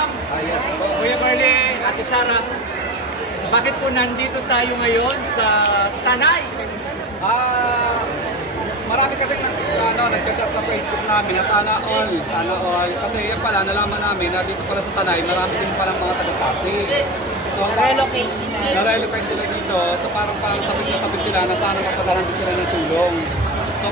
ma'am, Kuya Carly, Ate Sara, bakit po nandito tayo ngayon sa Tanay? Marami kasi nag-chat sa Facebook namin na sana all. Kasi yun pala, nalaman namin na dito pala sa Tanay, marami din pala mga taga-Pasig. So, na-relocate sila dito. So parang sabik sila na sana magpadalan din sila ng tulong. So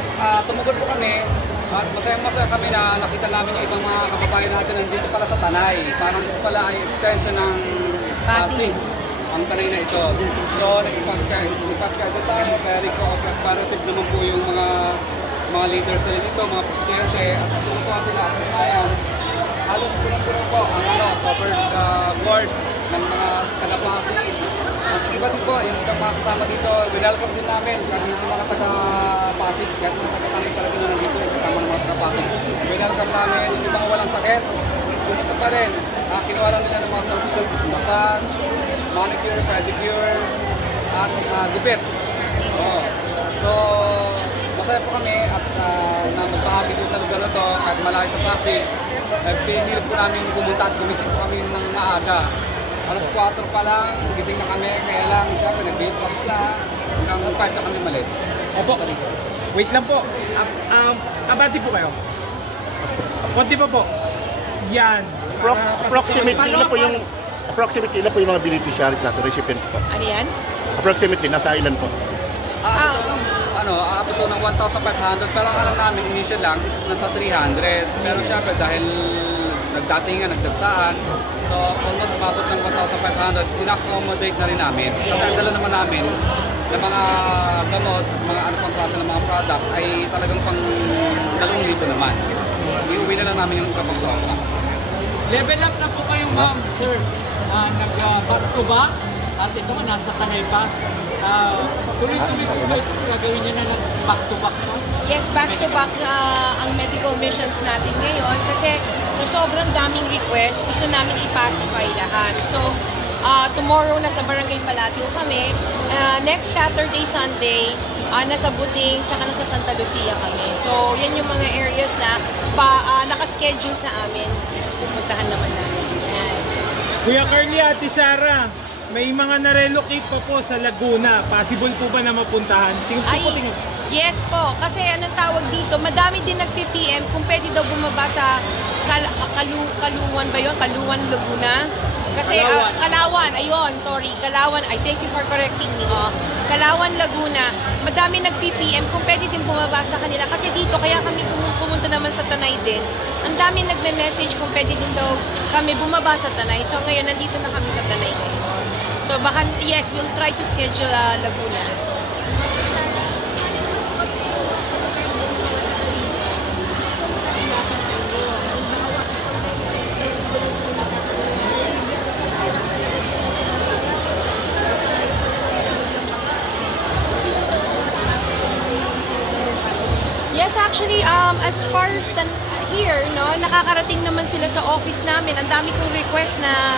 tumugon po kami. At masaya kami na nakita namin yung ibang mga kababayan natin nandito pala sa Tanay. Parang ito pala ay extension ng Pasig, ang Tanay na ito. So nag-pass kayo tayo, very cooperative naman po yung mga leaders nila dito, mga presidente, at tutuwa sila at kanayan. Halos pinag-puro po ang covered board ng mga taga-Pasig. At iba din po, yung mga kasama dito, welcome din namin kahit hindi mga taga-Pasig, kahit mga taga-Tanay talaga na nandito, kasama ng mga taga-Pasig. Welcome namin, yung mga walang sakit, dito pa rin. Kinuha lang nila ng mga services, massage, manicure, pedicure, at gupit. So, masaya po kami at na magbahagi po sa lugar na to, kahit malayo sa Pasig. Pinilit po namin pumunta at gumising po kami ng maaga. Alas 4 pa lang, gising na kami, kaya lang, siyempre, nag-base pa pala, hanggang 5 na kami malis. Opo, wait lang po. Abati po kayo. Konti pa po. Yan. Approximately ilan po yung mga beneficiaries natin, recipients po? Ano yan? Approximately, nasa ilan po? Aabot ng 1,500, pero ang alam namin, initial lang, is nasa 300. Pero siyempre, dahil nagdatingan, nagdagsaan, so almost umabot ng 1,500, in-accommodate na rin namin. Kasi ang dala naman namin ng mga gamot, mga ano pang klase ng mga products, ay talagang pang 2,000 naman. Iuwi na lang namin yung kapag-soka. Level up na po kayo, ma'am, sir. Nag-back to back, at ito nga, nasa Tanay pa. Tuloy-tuloy po ba ito gagawin niya na back to back po? Yes, back to back ang medical missions natin ngayon kasi sa sobrang daming request, gusto namin i-pacify lahat. So, tomorrow nasa Barangay Palatio kami. Next Saturday, Sunday, nasa Buting, tsaka nasa Santa Lucia kami. So, yan yung mga areas na nakaschedule sa amin. Just pupuntahan naman namin. Yan. Kuya Carly, Ate Sara, may mga na-relocate pa po sa Laguna. Possible po ba na mapuntahan? Tingnan. Yes po. Kasi anong tawag dito, madami din nag-PPM kung pwede daw bumaba sa Kaluwan ba yun? Kaluwan, Laguna? Kasi Kalawan, ayun, sorry. Kalawan, I thank you for correcting me. Kalawan, Laguna. Madami nag-PPM kung pwede din bumaba sa kanila. Kasi dito, kaya kami pumunta naman sa Tanay din. Ang dami nagme-message kung pwede din daw kami bumaba sa Tanay. So ngayon, nandito na kami sa Tanay ngayon. So baka, yes, we'll try to schedule Laguna. Yes, actually, as far as here, no, nakakarating naman sila sa office namin. Ang dami kong request na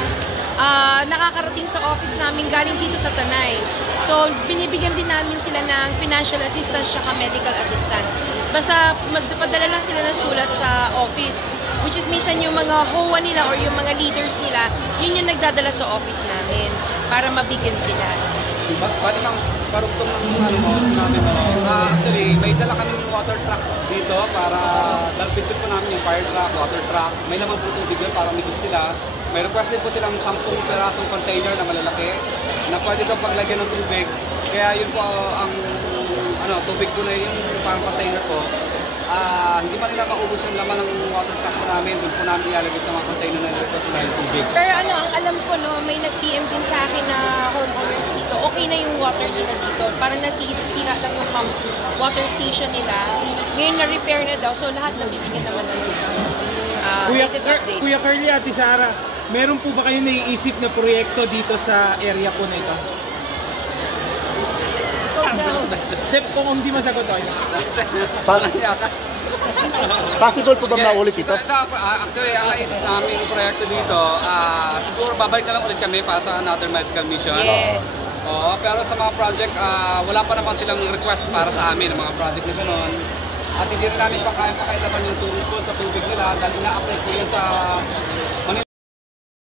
nakakarating sa office namin galing dito sa Tanay. So, binibigyan din namin sila ng financial assistance at medical assistance. Basta magpadala lang sila ng sulat sa office, which is minsan yung mga HOA nila or yung mga leaders nila, yun yung nagdadala sa office namin para mabigyan sila. Bali kang parugtong ng namin. Actually, may dala kaming water truck dito para dalpitin po namin yung fire truck, water truck. May naman po tubig yun para umigib sila. May requested po silang 10 perasong container na malalaki na pwede daw paglagyan ng tubig. Kaya yun po ang tubig po na yung parang container po. Hindi man nila maubos yung laman ng water truck po namin. Doon po namin ilalagay sa mga container na request nila yung tubig. Pero ang alam ko, no, may nag-PM din sa akin na homeowners dito. Okay na yung water nila dito. Parang nasira lang yung pump water station nila. Ngayon na-repair na daw. So lahat nabibigyan naman ng Kuya Carly, Ate Sara, meron po ba kayo naiisip na proyekto dito sa area po na ito? Kung hindi masagot ko. Possible po ba maulit ito? Actually, ang naisip namin yung proyekto dito, siguro babalik na lang ulit kami para sa another medical mission. Yes. Pero sa mga project, wala pa naman silang request para sa amin, mga project na gano'n. At hindi rin namin pakailaman yung tubig ko sa tubig nila dahil na-apply ko yun sa